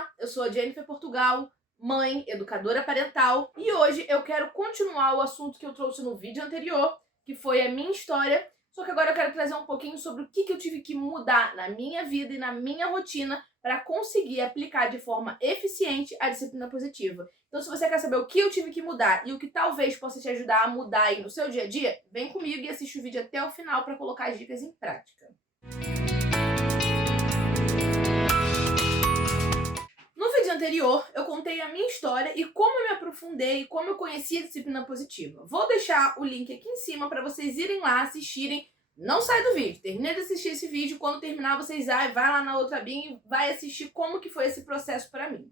Olá, eu sou a Jennifer Portugal, mãe, educadora parental, e hoje eu quero continuar o assunto que eu trouxe no vídeo anterior, que foi a minha história, só que agora eu quero trazer um pouquinho sobre o que eu tive que mudar na minha vida e na minha rotina para conseguir aplicar de forma eficiente a disciplina positiva. Então, se você quer saber o que eu tive que mudar e o que talvez possa te ajudar a mudar aí no seu dia a dia, vem comigo e assiste o vídeo até o final para colocar as dicas em prática. No vídeo anterior, eu contei a minha história e como eu me aprofundei e como eu conheci a disciplina positiva. Vou deixar o link aqui em cima para vocês irem lá assistirem. Não sai do vídeo, termina de assistir esse vídeo, quando terminar vocês vai lá na outra abinha e vai assistir como que foi esse processo para mim.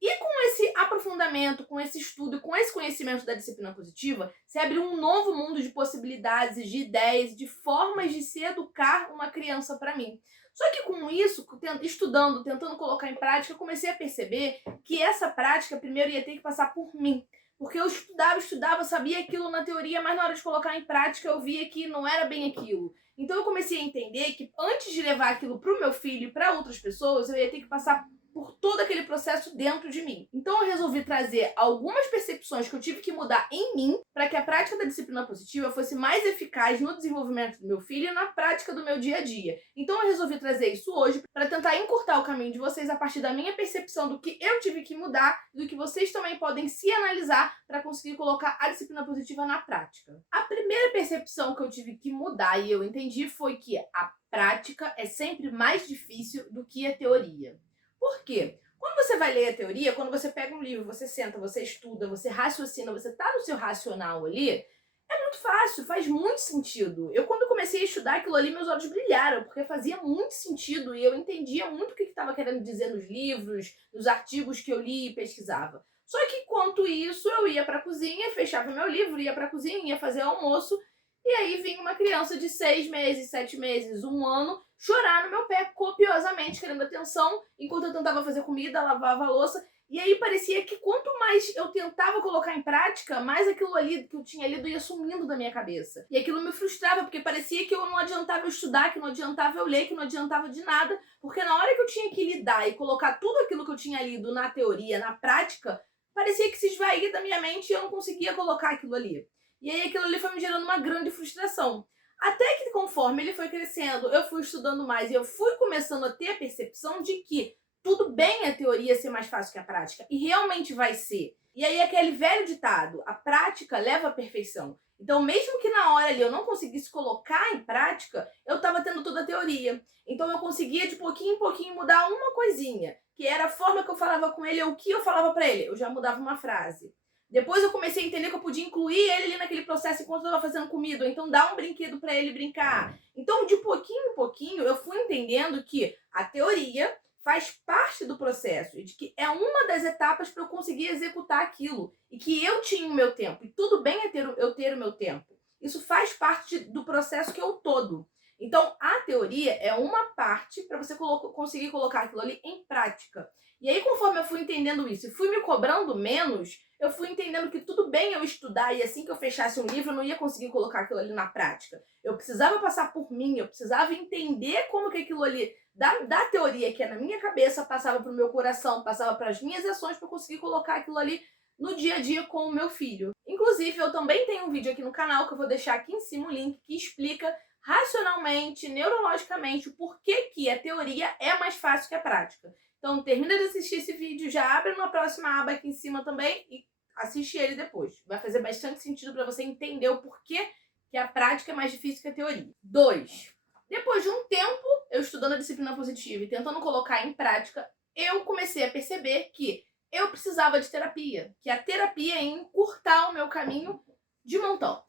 E com esse aprofundamento, com esse estudo e com esse conhecimento da disciplina positiva, se abre um novo mundo de possibilidades, de ideias, de formas de se educar uma criança para mim. Só que com isso, estudando, tentando colocar em prática, eu comecei a perceber que essa prática primeiro ia ter que passar por mim. Porque eu estudava, sabia aquilo na teoria, mas na hora de colocar em prática eu via que não era bem aquilo. Então eu comecei a entender que antes de levar aquilo para o meu filho e para outras pessoas, eu ia ter que passar por todo aquele processo dentro de mim. Então eu resolvi trazer algumas percepções que eu tive que mudar em mim para que a prática da disciplina positiva fosse mais eficaz no desenvolvimento do meu filho e na prática do meu dia a dia. Então eu resolvi trazer isso hoje para tentar encurtar o caminho de vocês a partir da minha percepção do que eu tive que mudar e do que vocês também podem se analisar para conseguir colocar a disciplina positiva na prática. A primeira percepção que eu tive que mudar e eu entendi foi que a prática é sempre mais difícil do que a teoria. Por quê? Quando você vai ler a teoria, quando você pega um livro, você senta, você estuda, você raciocina, você está no seu racional ali, é muito fácil, faz muito sentido. Quando comecei a estudar aquilo ali, meus olhos brilharam, porque fazia muito sentido e eu entendia muito o que estava querendo dizer nos livros, nos artigos que eu li e pesquisava. Só que, enquanto isso, eu ia para a cozinha, fechava meu livro, ia para a cozinha, ia fazer almoço, e aí vinha uma criança de 6 meses, 7 meses, 1 ano, chorar no meu pé copiosamente, querendo atenção, enquanto eu tentava fazer comida, lavava a louça. E aí parecia que quanto mais eu tentava colocar em prática, mais aquilo ali que eu tinha lido ia sumindo da minha cabeça. E aquilo me frustrava, porque parecia que eu não adiantava eu estudar, que não adiantava eu ler, que não adiantava de nada. Porque na hora que eu tinha que lidar e colocar tudo aquilo que eu tinha lido na teoria, na prática, parecia que se esvaía da minha mente e eu não conseguia colocar aquilo ali. E aí aquilo ali foi me gerando uma grande frustração. Até que conforme ele foi crescendo, eu fui estudando mais e eu fui começando a ter a percepção de que tudo bem a teoria ser mais fácil que a prática, e realmente vai ser. E aí aquele velho ditado, a prática leva à perfeição. Então mesmo que na hora ali eu não conseguisse colocar em prática, eu estava tendo toda a teoria. Então eu conseguia de pouquinho em pouquinho mudar uma coisinha, que era a forma que eu falava com ele, ou o que eu falava para ele. Eu já mudava uma frase. Depois eu comecei a entender que eu podia incluir ele ali naquele processo enquanto eu estava fazendo comida, ou então dar um brinquedo para ele brincar. Então, de pouquinho em pouquinho, eu fui entendendo que a teoria faz parte do processo e de que é uma das etapas para eu conseguir executar aquilo. E que eu tinha o meu tempo. E tudo bem eu ter o meu tempo. Isso faz parte do processo que é o todo. Então, a teoria é uma parte para você conseguir colocar aquilo ali em prática. E aí, conforme eu fui entendendo isso e fui me cobrando menos, eu fui entendendo que tudo bem eu estudar e assim que eu fechasse um livro eu não ia conseguir colocar aquilo ali na prática. Eu precisava passar por mim, eu precisava entender como que aquilo ali, da teoria que é na minha cabeça, passava para o meu coração, passava para as minhas ações para eu conseguir colocar aquilo ali no dia a dia com o meu filho. Inclusive, eu também tenho um vídeo aqui no canal que eu vou deixar aqui em cima o link que explica racionalmente, neurologicamente, o porquê que a teoria é mais fácil que a prática. Então, termina de assistir esse vídeo, já abre uma próxima aba aqui em cima também e assiste ele depois. Vai fazer bastante sentido para você entender o porquê que a prática é mais difícil que a teoria. 2. Depois de um tempo, eu estudando a disciplina positiva e tentando colocar em prática, eu comecei a perceber que eu precisava de terapia. Que a terapia ia encurtar o meu caminho de montão.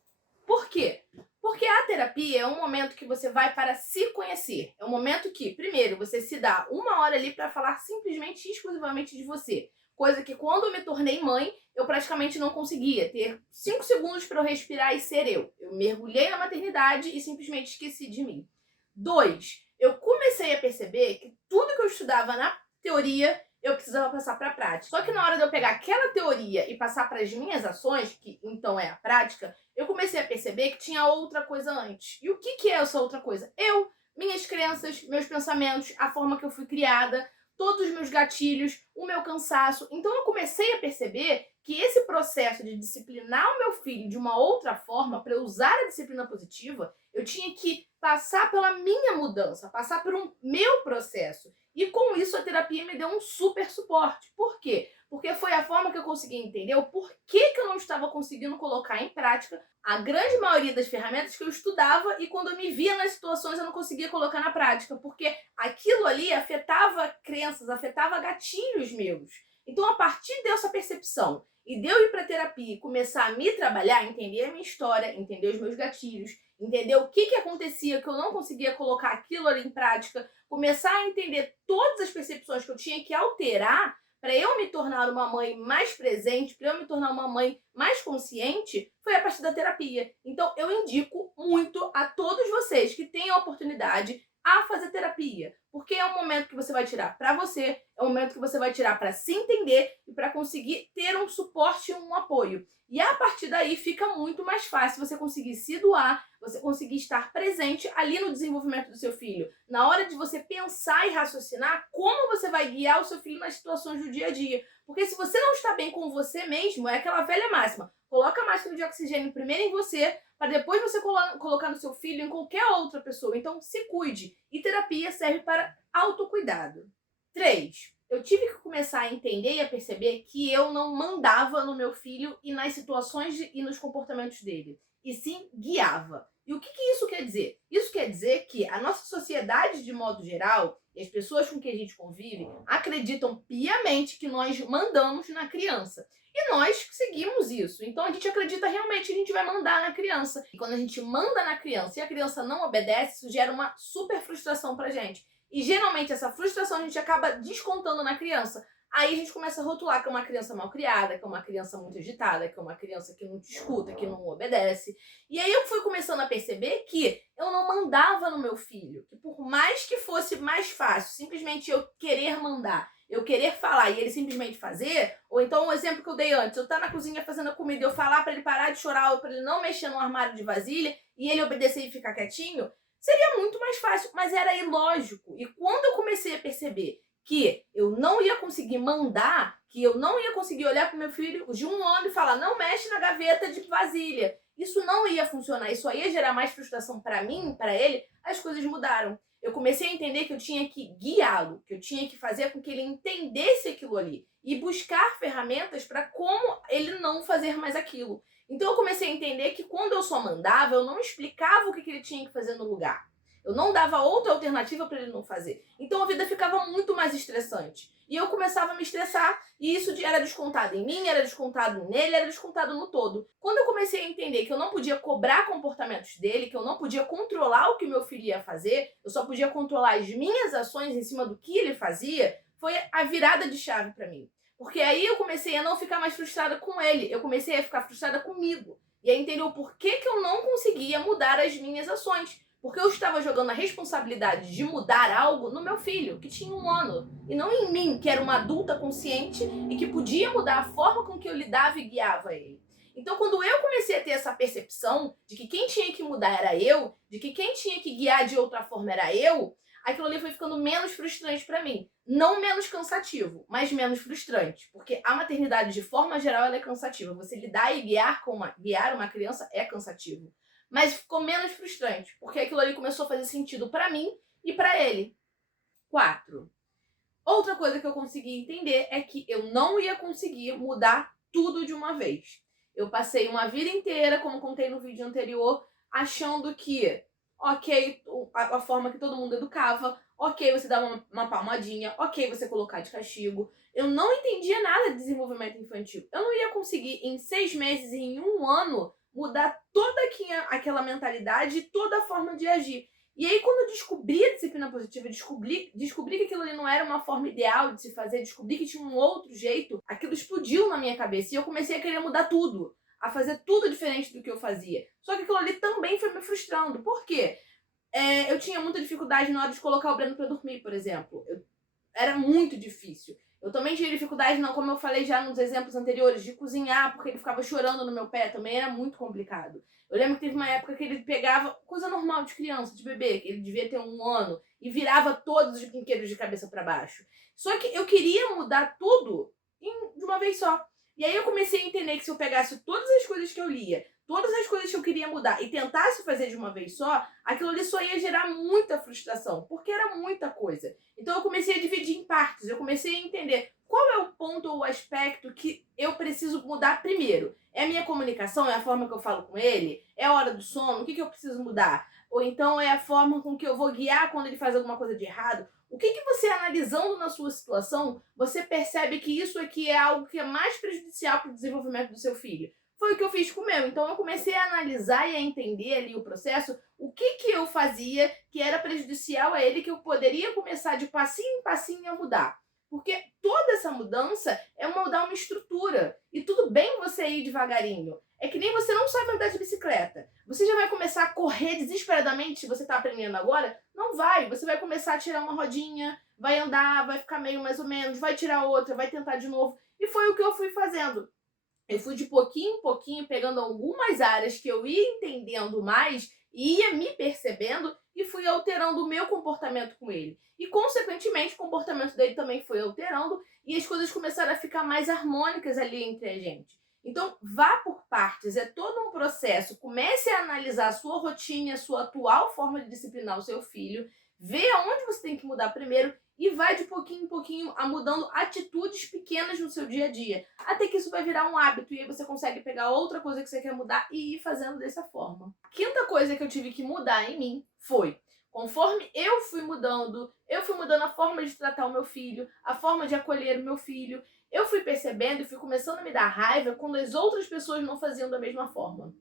Por quê? Porque a terapia é um momento que você vai para se conhecer. É um momento que, primeiro, você se dá 1 hora ali para falar simplesmente e exclusivamente de você. Coisa que quando eu me tornei mãe, eu praticamente não conseguia ter 5 segundos para eu respirar e ser eu. Eu mergulhei na maternidade e simplesmente esqueci de mim. 2. Eu comecei a perceber que tudo que eu estudava na teoria, eu precisava passar para a prática. Só que na hora de eu pegar aquela teoria e passar para as minhas ações, que então é a prática, eu comecei a perceber que tinha outra coisa antes. E o que é essa outra coisa? Minhas crenças, meus pensamentos, a forma que eu fui criada, todos os meus gatilhos, o meu cansaço. Então eu comecei a perceber que esse processo de disciplinar o meu filho de uma outra forma, para eu usar a disciplina positiva, eu tinha que passar pela minha mudança, passar por um meu processo. E com isso a terapia me deu um super suporte. Por quê? Porque foi a forma que eu consegui entender o porquê que eu não estava conseguindo colocar em prática a grande maioria das ferramentas que eu estudava, e quando eu me via nas situações eu não conseguia colocar na prática, porque aquilo ali afetava crenças, afetava gatilhos meus. Então, a partir dessa percepção e de eu ir para terapia e começar a me trabalhar, entender a minha história, entender os meus gatilhos, entender o que acontecia que eu não conseguia colocar aquilo ali em prática, começar a entender todas as percepções que eu tinha que alterar para eu me tornar uma mãe mais presente, para eu me tornar uma mãe mais consciente, foi a partir da terapia. Então, eu indico muito a todos vocês que têm a oportunidade a fazer terapia, porque é um momento que você vai tirar para você, é um momento que você vai tirar para se entender e para conseguir ter um suporte e um apoio. E a partir daí fica muito mais fácil você conseguir se doar, você conseguir estar presente ali no desenvolvimento do seu filho, na hora de você pensar e raciocinar como você vai guiar o seu filho nas situações do dia a dia. Porque se você não está bem com você mesmo, é aquela velha máxima: coloca a máscara de oxigênio primeiro em você, para depois você colocar no seu filho, em qualquer outra pessoa. Então se cuide. E terapia serve para autocuidado. 3. Eu tive que começar a entender e a perceber que eu não mandava no meu filho e nas situações e nos comportamentos dele, e sim guiava. E o que isso quer dizer? Isso quer dizer que a nossa sociedade, de modo geral, e as pessoas com quem a gente convive, acreditam piamente que nós mandamos na criança. E nós seguimos isso. Então a gente acredita realmente que a gente vai mandar na criança. E quando a gente manda na criança e a criança não obedece, isso gera uma super frustração pra gente. E geralmente essa frustração a gente acaba descontando na criança. Aí a gente começa a rotular que é uma criança mal criada, que é uma criança muito agitada, que é uma criança que não te escuta, que não obedece. E aí eu fui começando a perceber que eu não mandava no meu filho. Que por mais que fosse mais fácil, simplesmente eu querer mandar, eu querer falar e ele simplesmente fazer, ou então o exemplo que eu dei antes, eu estar na cozinha fazendo a comida e eu falar para ele parar de chorar ou para ele não mexer no armário de vasilha e ele obedecer e ficar quietinho, seria muito mais fácil, mas era ilógico. E quando eu comecei a perceber que eu não ia conseguir mandar, que eu não ia conseguir olhar para o meu filho de 1 ano e falar: não mexe na gaveta de vasilha, isso não ia funcionar, isso ia gerar mais frustração para mim, para ele, as coisas mudaram. Eu comecei a entender que eu tinha que guiá-lo, que eu tinha que fazer com que ele entendesse aquilo ali e buscar ferramentas para como ele não fazer mais aquilo. Então eu comecei a entender que quando eu só mandava, eu não explicava o que ele tinha que fazer no lugar. Eu não dava outra alternativa para ele não fazer. Então a vida ficava muito mais estressante. E eu começava a me estressar, e isso era descontado em mim, era descontado nele, era descontado no todo. Quando eu comecei a entender que eu não podia cobrar comportamentos dele, que eu não podia controlar o que meu filho ia fazer, eu só podia controlar as minhas ações em cima do que ele fazia, foi a virada de chave para mim. Porque aí eu comecei a não ficar mais frustrada com ele, eu comecei a ficar frustrada comigo. E a entender o porquê que eu não conseguia mudar as minhas ações. Porque eu estava jogando a responsabilidade de mudar algo no meu filho, que tinha 1 ano. E não em mim, que era uma adulta consciente e que podia mudar a forma com que eu lidava e guiava ele. Então, quando eu comecei a ter essa percepção de que quem tinha que mudar era eu, de que quem tinha que guiar de outra forma era eu, aquilo ali foi ficando menos frustrante para mim. Não menos cansativo, mas menos frustrante. Porque a maternidade, de forma geral, ela é cansativa. Você lidar e guiar uma criança é cansativo. Mas ficou menos frustrante, porque aquilo ali começou a fazer sentido para mim e para ele. 4. Outra coisa que eu consegui entender é que eu não ia conseguir mudar tudo de uma vez. Eu passei uma vida inteira, como contei no vídeo anterior, achando que, ok, a forma que todo mundo educava, ok, você dar uma palmadinha, ok, você colocar de castigo. Eu não entendia nada de desenvolvimento infantil. Eu não ia conseguir, em 6 meses e em 1 ano, mudar toda aquela mentalidade e toda a forma de agir. E aí, quando eu descobri a disciplina positiva, descobri que aquilo ali não era uma forma ideal de se fazer, descobri que tinha um outro jeito, aquilo explodiu na minha cabeça e eu comecei a querer mudar tudo, a fazer tudo diferente do que eu fazia. Só que aquilo ali também foi me frustrando. Por quê? Eu tinha muita dificuldade na hora de colocar o Breno para dormir, por exemplo. Era muito difícil. Eu também tinha dificuldade, não, como eu falei já nos exemplos anteriores, de cozinhar, porque ele ficava chorando no meu pé, também era muito complicado. Eu lembro que teve uma época que ele pegava, coisa normal de criança, de bebê, que ele devia ter 1 ano, e virava todos os brinquedos de cabeça para baixo. Só que eu queria mudar tudo de uma vez só. E aí eu comecei a entender que se eu pegasse todas as coisas que eu lia, todas as coisas que eu queria mudar e tentasse fazer de uma vez só, aquilo ali só ia gerar muita frustração, porque era muita coisa. Então eu comecei a dividir em partes, eu comecei a entender qual é o ponto ou o aspecto que eu preciso mudar primeiro. É a minha comunicação, é a forma que eu falo com ele, é a hora do sono, o que eu preciso mudar? Ou então é a forma com que eu vou guiar quando ele faz alguma coisa de errado? O que você, analisando na sua situação, você percebe que isso aqui é algo que é mais prejudicial para o desenvolvimento do seu filho? Foi o que eu fiz com o meu. Então eu comecei a analisar e a entender ali o processo, o que eu fazia que era prejudicial a ele, que eu poderia começar de passinho em passinho a mudar. Porque toda essa mudança é mudar uma estrutura. E tudo bem você ir devagarinho. É que nem você não sabe andar de bicicleta. Você já vai começar a correr desesperadamente se você está aprendendo agora? Não vai. Você vai começar a tirar uma rodinha, vai andar, vai ficar meio mais ou menos, vai tirar outra, vai tentar de novo. E foi o que eu fui fazendo. Eu fui de pouquinho em pouquinho pegando algumas áreas que eu ia entendendo mais, ia me percebendo e fui alterando o meu comportamento com ele. E, consequentemente, o comportamento dele também foi alterando e as coisas começaram a ficar mais harmônicas ali entre a gente. Então, vá por partes, é todo um processo. Comece a analisar a sua rotina, a sua atual forma de disciplinar o seu filho, vê aonde você tem que mudar primeiro e vai de pouquinho em pouquinho mudando atitudes pequenas no seu dia a dia. Até que isso vai virar um hábito e aí você consegue pegar outra coisa que você quer mudar e ir fazendo dessa forma. Quinta coisa que eu tive que mudar em mim foi, conforme eu fui mudando a forma de tratar o meu filho, a forma de acolher o meu filho. Eu fui percebendo e fui começando a me dar raiva quando as outras pessoas não faziam da mesma forma.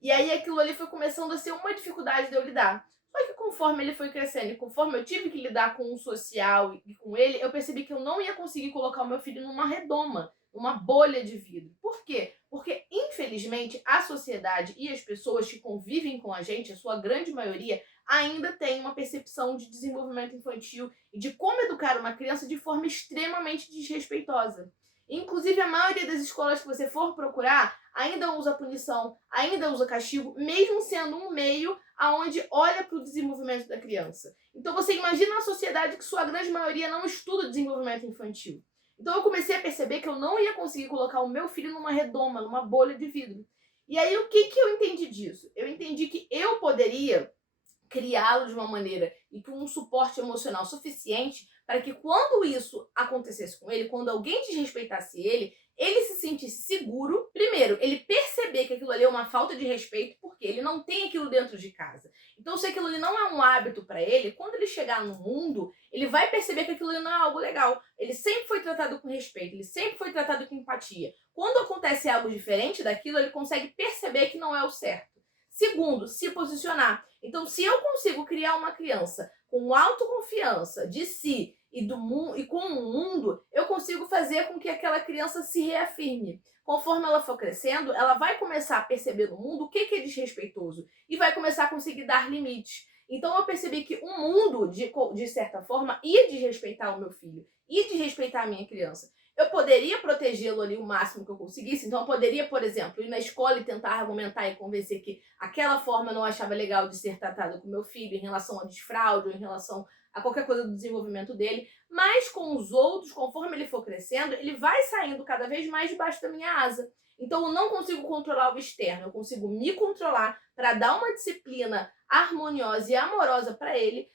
E aí aquilo ali foi começando a ser uma dificuldade de eu lidar. Só que conforme ele foi crescendo e conforme eu tive que lidar com o social e com ele, eu percebi que eu não ia conseguir colocar o meu filho numa redoma, numa bolha de vidro. Por quê? Porque, infelizmente, a sociedade e as pessoas que convivem com a gente, a sua grande maioria, ainda tem uma percepção de desenvolvimento infantil e de como educar uma criança de forma extremamente desrespeitosa. Inclusive, a maioria das escolas que você for procurar ainda usa punição, ainda usa castigo, mesmo sendo um meio aonde olha para o desenvolvimento da criança. Então você imagina uma sociedade que sua grande maioria não estuda desenvolvimento infantil. Então eu comecei a perceber que eu não ia conseguir colocar o meu filho numa redoma, numa bolha de vidro. E aí o que eu entendi disso? Eu entendi que eu poderia criá-lo de uma maneira e com um suporte emocional suficiente para que quando isso acontecesse com ele, quando alguém desrespeitasse ele se sentisse seguro. Primeiro, ele perceber que aquilo ali é uma falta de respeito, porque ele não tem aquilo dentro de casa. Então, se aquilo ali não é um hábito para ele, quando ele chegar no mundo, ele vai perceber que aquilo ali não é algo legal. Ele sempre foi tratado com respeito, ele sempre foi tratado com empatia. Quando acontece algo diferente daquilo, ele consegue perceber que não é o certo. Segundo, se posicionar. Então, se eu consigo criar uma criança com autoconfiança de si e do mundo e com o mundo, eu consigo fazer com que aquela criança se reafirme. Conforme ela for crescendo, ela vai começar a perceber no mundo o que é desrespeitoso e vai começar a conseguir dar limites. Então eu percebi que o mundo, de certa forma, ia desrespeitar o meu filho, ia desrespeitar a minha criança. Eu poderia protegê-lo ali o máximo que eu conseguisse, então eu poderia, por exemplo, ir na escola e tentar argumentar e convencer que aquela forma eu não achava legal de ser tratada com meu filho em relação a desfraude ou em relação a qualquer coisa do desenvolvimento dele, mas com os outros, conforme ele for crescendo, ele vai saindo cada vez mais debaixo da minha asa. Então eu não consigo controlar o externo, eu consigo me controlar para dar uma disciplina harmoniosa e amorosa para ele,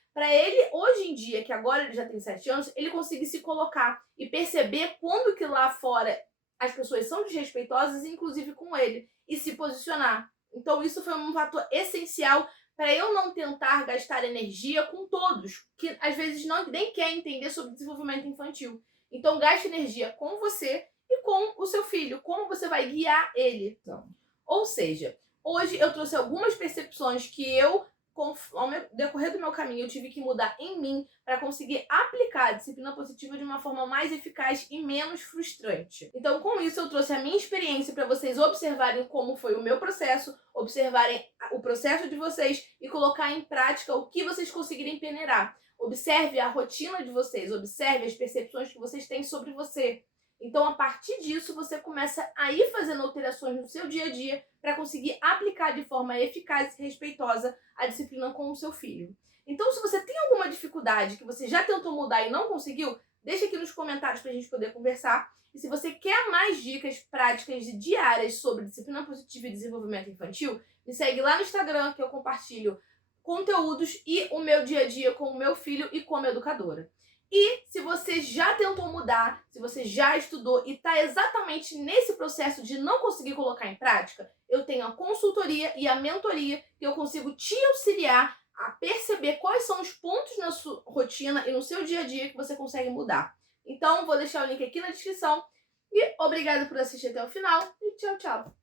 hoje em dia, que agora ele já tem 7 anos, ele conseguir se colocar e perceber quando que lá fora as pessoas são desrespeitosas, inclusive com ele, e se posicionar. Então isso foi um fator essencial para eu não tentar gastar energia com todos, que às vezes nem quer entender sobre desenvolvimento infantil. Então gaste energia com você e com o seu filho, como você vai guiar ele. Então, ou seja, hoje eu trouxe algumas percepções que eu ao decorrer do meu caminho, eu tive que mudar em mim para conseguir aplicar a disciplina positiva de uma forma mais eficaz e menos frustrante. Então, com isso, eu trouxe a minha experiência para vocês observarem como foi o meu processo, observarem o processo de vocês e colocar em prática o que vocês conseguirem peneirar. Observe a rotina de vocês, observe as percepções que vocês têm sobre você. Então, a partir disso, você começa a ir fazendo alterações no seu dia a dia para conseguir aplicar de forma eficaz e respeitosa a disciplina com o seu filho. Então, se você tem alguma dificuldade que você já tentou mudar e não conseguiu, deixa aqui nos comentários para a gente poder conversar. E se você quer mais dicas práticas e diárias sobre disciplina positiva e desenvolvimento infantil, me segue lá no Instagram, que eu compartilho conteúdos e o meu dia a dia com o meu filho e como educadora. E se você já tentou mudar, se você já estudou e está exatamente nesse processo de não conseguir colocar em prática, eu tenho a consultoria e a mentoria que eu consigo te auxiliar a perceber quais são os pontos na sua rotina e no seu dia a dia que você consegue mudar. Então, vou deixar o link aqui na descrição. E obrigada por assistir até o final e tchau, tchau!